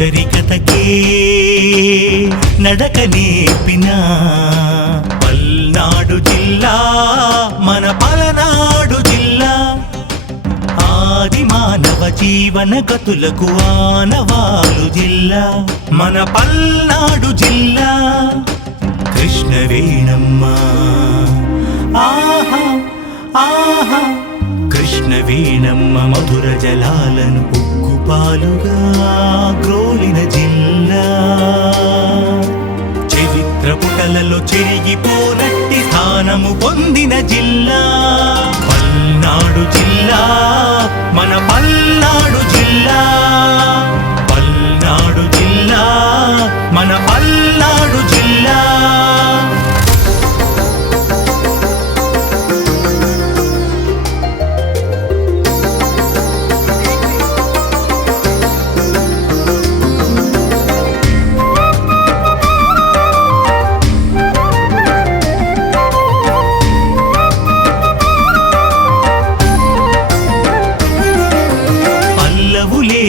నాగరికతకే నడక నేర్పిన పల్నాడు జిల్లా మన పలనాడు జిల్లా. ఆది మానవ జీవన గతులకు ఆనవాలు జిల్లా మన పల్నాడు జిల్లా. కృష్ణవేణమ్మ ఆహా ఆహా, కృష్ణవేణమ్మ మధుర జలాలను ఉక్కుపాలుగా గ్రోలిన జిల్లా. చరిత్ర పుటలలో చెరిగిపోనట్టి స్థానము పొందిన జిల్లా పల్నాడు జిల్లా మన పల్నాడు జిల్లా. పల్నాడు జిల్లా మన పల్నాడు జిల్లా.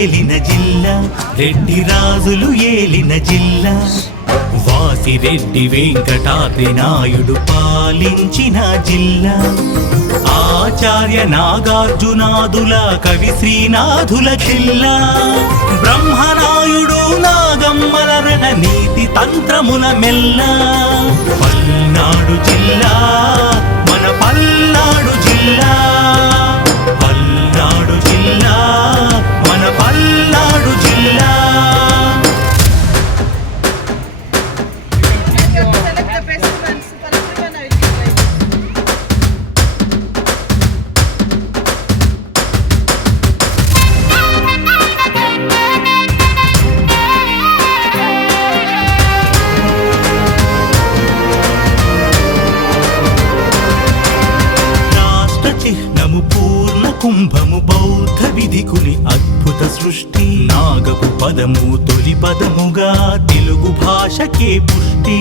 ఏలిన జిల్లా, రెడ్డి రాజులు ఏలిన జిల్లా. వాసిరెడ్డి వెంకటాద్రి నాయుడు పాలించిన జిల్లా. ఆచార్య నాగార్జునాదుల కవి శ్రీనాథుల జిల్లా. బ్రహ్మనాయుడు నాగమ్మల రణ నీతి తంత్రముల మెల్ల. పల్నాడు జిల్లా మన పల్నాడు జిల్లా. పల్నాడు జిల్లా మన పల్నాడు జిల్లా. చిహ్నము పూర్ణ కుంభము బౌద్ధ విధికుని అద్భుత సృష్టి. నాగపు పదము తొలి పదముగా తెలుగు భాషకే పుష్టి.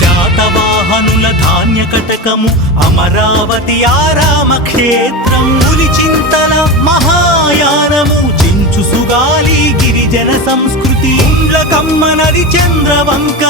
శాతవాహనుల ధాన్య కటకము అమరావతి ఆరామ క్షేత్రం. పులిచింతల మహాయానము చెంచు సుగాలి గిరిజన సంస్కృతి. ఉండ్ల కమ్మనది చంద్రవంక